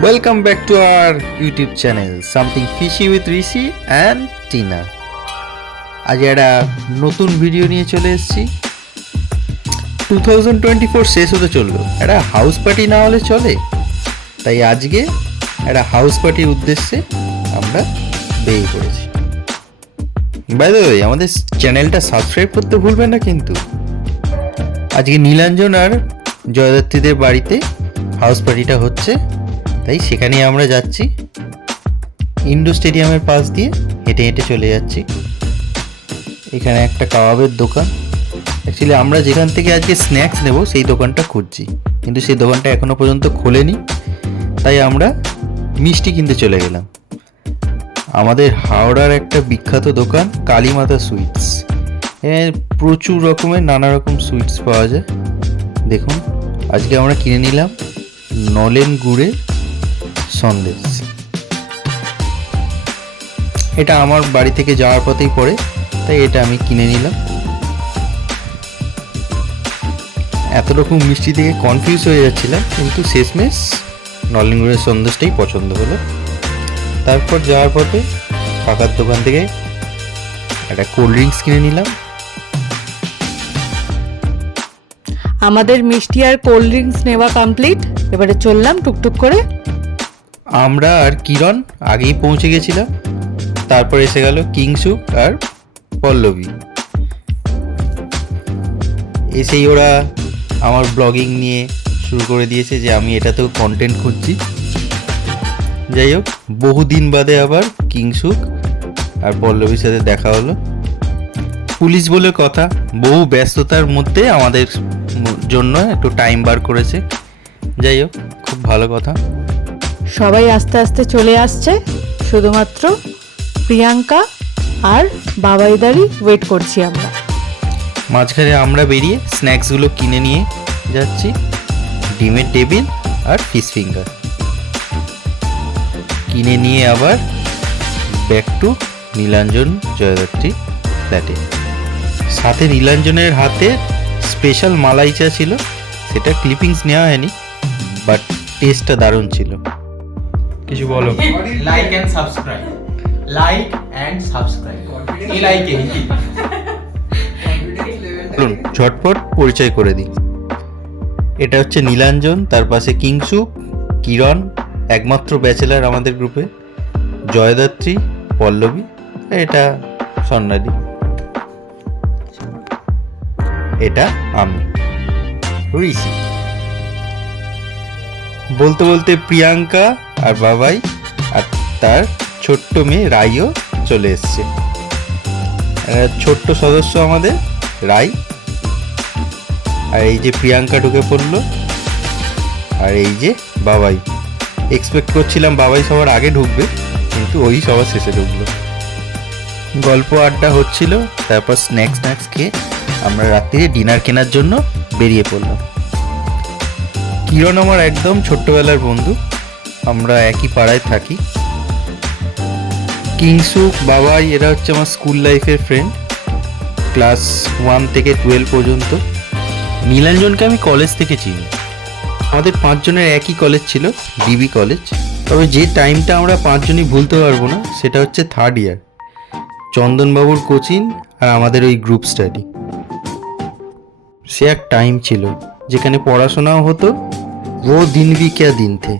Welcome back to our YouTube channel, Something Fishy with Rishi and Tina. আজ একটা নতুন video নিয়ে চলে এসেছি। 2024 শেষ হতে চললো, একটা হাউস পার্টি না হলে চলে, তাই আজকে একটা হাউস পার্টির উদ্দেশ্যে আমরা বেরিয়ে পড়েছি। বাই দ্য ওয়ে, আমাদের চ্যানেলটা সাবস্ক্রাইব করতে ভুলবেন না কিন্তু। আজকে নীলাঞ্জন আর জয়দাত্রীদের বাড়িতে হাউস পার্টিটা হচ্ছে, তাই সেখানেই আমরা যাচ্ছি। ইন্ডো স্টেডিয়ামের পাশ দিয়ে হেঁটে হেঁটে চলে যাচ্ছি। এখানে একটা কাবাবের দোকান, অ্যাকচুয়ালি আমরা যেখান থেকে আজকে স্ন্যাক্স নেব সেই দোকানটা খুঁজছি, কিন্তু সেই দোকানটা এখনো পর্যন্ত খোলেনি, তাই আমরা মিষ্টি কিনতে চলে গেলাম। আমাদের হাওড়ার একটা বিখ্যাত দোকান কালীমাতা সুইটস, এর প্রচুর রকমের নানা রকম সুইটস পাওয়া যায়। দেখুন, আজকে আমরা কিনে নিলাম নলেন গুড়ের সন্দেশ। এটা আমার বাড়ি থেকে যাওয়ার পথেই পড়ে, তাই এটা আমি কিনে নিলাম। এত রকম মিষ্টি থেকে কনফিউজ হয়ে যাচ্ছিলাম, কিন্তু শেষমেশ নলেন গুড়ের সন্দেশটাই পছন্দ হলো। তারপর যাওয়ার পথে কাকার দোকান থেকে একটা কোল্ড ড্রিঙ্কস কিনে নিলাম। আমাদের মিষ্টি আর কোল্ড ড্রিঙ্কস নেওয়া কমপ্লিট, এবারে চললাম টুকটুক করে। আমরা আর কিরণ আগেই পৌঁছে গেছিলাম, তারপর এসে গেল কিংসুক আর পল্লবী। এসেই ওরা আমার ব্লগিং নিয়ে শুরু করে দিয়েছে যে আমি এটাতেও কন্টেন্ট খুঁজছি। যাই হোক, বহুদিন বাদে আবার কিংসুক আর পল্লবীর সাথে দেখা হলো। পুলিশ বলে কথা, বহু ব্যস্ততার মধ্যে আমাদের জন্য একটু টাইম বার করেছে। যাই হোক, খুব ভালো কথা। সবাই আস্তে আস্তে চলে আসছে, শুধুমাত্র প্রিয়াঙ্কা আর বাবাইদারই ওয়েট করছি আমরা। মাঝখানে আমরা বেরিয়ে স্ন্যাক্সগুলো কিনে নিয়ে যাচ্ছি, ডিমের টেবিল আর ফিশ ফিঙ্গার কিনে নিয়ে আবার ব্যাক টু নীলাঞ্জন জয়দাত্রী ফ্ল্যাটে। সাথে নীলাঞ্জনের হাতে স্পেশাল মালাই চা ছিল, সেটা ক্লিপিংস নেওয়া হয়নি, বাট টেস্টটা দারুণ ছিল। কিছু বলো। Like and subscribe, like and subscribe, এই লাইকে চলুন ঝটপট পরিচয় করে দিই। এটা হচ্ছে নীলাঞ্জন, তার পাশে কিংসুক, কিরণ একমাত্র ব্যাচেলার আমাদের গ্রুপে, জয়দাত্রী, পল্লবী, এটা স্বর্ণালী, এটা আমি ঋষি। বলতে বলতে প্রিয়াঙ্কা আর বাবাই আর তার ছোট্ট মেয়ে রাইও চলে এসছে। ছোট্ট সদস্য আমাদের রাই, আর এই যে প্রিয়াঙ্কা ঢুকে পড়লো, আর এই যে বাবাই। এক্সপেক্ট করছিলাম বাবাই সবার আগে ঢুকবে, কিন্তু ওই সবার শেষে ঢুকলো। গল্প আড্ডা হচ্ছিল, তারপর স্ন্যাক্স খেয়ে আমরা রাত্রিরে ডিনার কেনার জন্য বেরিয়ে পড়লাম। কিরণ আমার একদম ছোট্টবেলার বন্ধু, আমরা একই পাড়ায় থাকি। কিংসুক, বাবাই এরা হচ্ছে আমার স্কুল লাইফের ফ্রেন্ড, ক্লাস 1 থেকে 12 পর্যন্ত। নীলাঞ্জনকে আমি কলেজ থেকে চিনি, আমাদের 5 জনের একই কলেজ ছিল, ডিবি কলেজ। তবে যে টাইমটা আমরা 5 জনই ভুলতে পারবো না, সেটা হচ্ছে 3rd ইয়ার, চন্দনবাবুর কোচিং আর আমাদের ওই গ্রুপ স্টাডি। সে এক টাইম ছিল যেখানে পড়াশোনাও হতো, ও দিন ভি ক্যা দিন থে।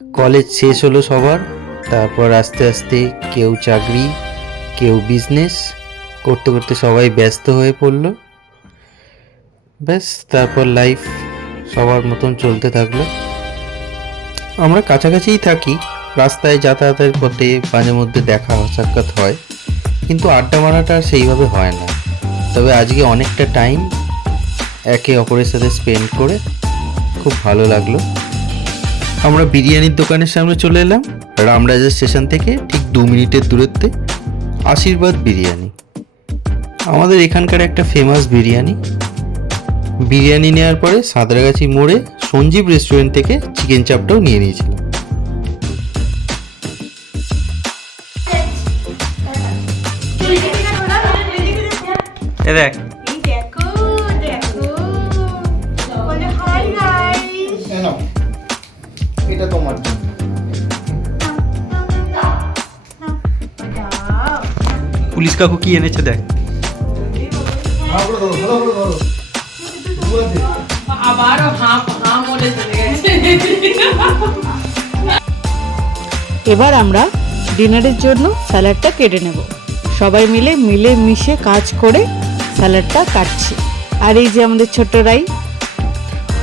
কলেজ শেষ হলো সবার, তারপর আস্তে আস্তে কেউ চাকরি, কেউ বিজনেস করতে করতে সবাই ব্যস্ত হয়ে পড়লো। ব্যাস, তারপর লাইফ সবার মতন চলতে থাকলো। আমরা কাছাকাছিই থাকি, রাস্তায় যাতায়াতের পথে মাঝে মধ্যে দেখা সাক্ষাৎ হয়, কিন্তু আড্ডা মারাটা আর সেইভাবে হয় না। তবে আজকে অনেকটা টাইম একে অপরের সাথে স্পেন্ড করে খুব ভালো লাগলো। আমরা বিরিয়ানির দোকানের সামনে চলে এলাম, রামরাজা স্টেশন থেকে ঠিক 2 মিনিটের দূরত্বে আশীর্বাদ বিরিয়ানি, আমাদের এখানকার একটা ফেমাস বিরিয়ানি। বিরিয়ানি নেওয়ার পরে সাঁতরাগাছি মোড়ে সঞ্জীব রেস্টুরেন্ট থেকে চিকেন চাপটাও নিয়ে নিয়েছিলাম। দেখ, এটা তোমার জন্য। পুলিশ কাকু কি এনেছে দেখ। ভালো করে ধরো, ভালো করে ধরো। বুঝতে? আবারও হাঁ হাঁ বলে চলে গেছে। এবার আমরা ডিনারের জন্য স্যালাডটা কেটে নেব। সবাই মিলে মিশে কাজ করে স্যালাডটা কাটছি। আর এই যে আমাদের ছোট্ট রাই,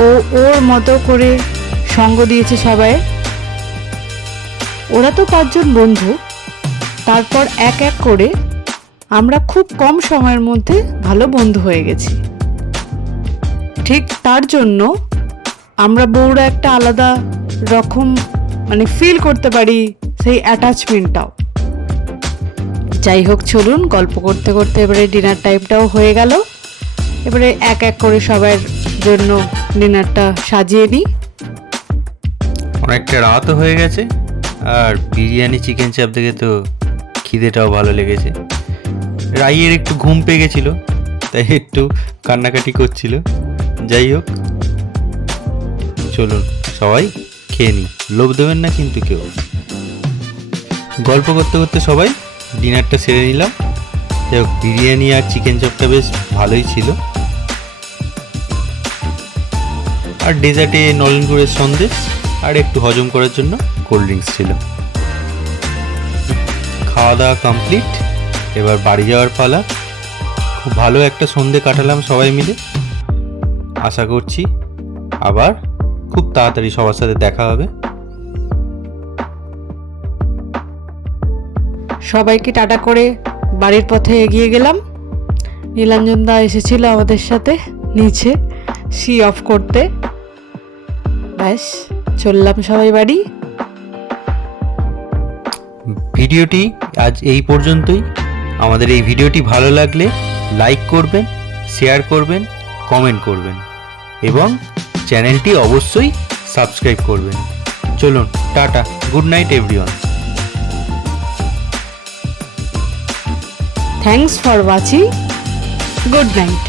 ও ওর মতো করে সঙ্গ দিয়েছে সবাই। ওরা তো 5 জন বন্ধু, তারপর এক এক করে আমরা খুব কম সময়ের মধ্যে ভালো বন্ধু হয়ে গেছি। ঠিক তার জন্য আমরা বউরা একটা আলাদা রকম মানে ফিল করতে পারি সেই অ্যাটাচমেন্টটাও। যাই হোক, চলুন গল্প করতে করতে এবারে ডিনার টাইমটাও হয়ে গেল। এবারে এক এক করে সবার জন্য ডিনারটা সাজিয়ে নিই। অনেকটা রাতও হয়ে গেছে, আর বিরিয়ানি চিকেন চাপ দেখে তো খিদেটাও ভালো লেগেছে। রাইয়ের একটু ঘুম পেয়ে গেছিলো, তাই একটু কান্নাকাটি করছিল। যাই হোক, চলুন সবাই খেয়ে নিই, লোভ দেবেন না কিন্তু কেউ। গল্প করতে করতে সবাই ডিনারটা সেরে নিলাম। যাই হোক, বিরিয়ানি আর চিকেন চপটা বেশ ভালোই ছিল। আর ডেজার্টে নলেন গুড়ের সন্দেশ আর একটু হজম করার জন্য কোল্ড ড্রিঙ্কস ছিল। খাওয়া দাওয়া কমপ্লিট, এবার বাড়ি যাওয়ার পালা। খুব ভালো একটা সন্ধে কাটালাম সবাই মিলে। আশা করছি আবার খুব তাড়াতাড়ি সবার সাথে দেখা হবে। সবাইকে টাটা করে বাড়ির পথে এগিয়ে গেলাম। নীলাঞ্জন দা এসেছিল আমাদের সাথে নিচে সি অফ করতে। ব্যাস চললাম সবাই বাড়ি। ভিডিওটি আজ এই পর্যন্তই। আমাদের এই ভিডিওটি ভালো লাগলে লাইক করবেন, শেয়ার করবেন, কমেন্ট করবেন এবং চ্যানেলটি অবশ্যই সাবস্ক্রাইব করবেন। চলুন tata, good night everyone. Thanks for watching, good night.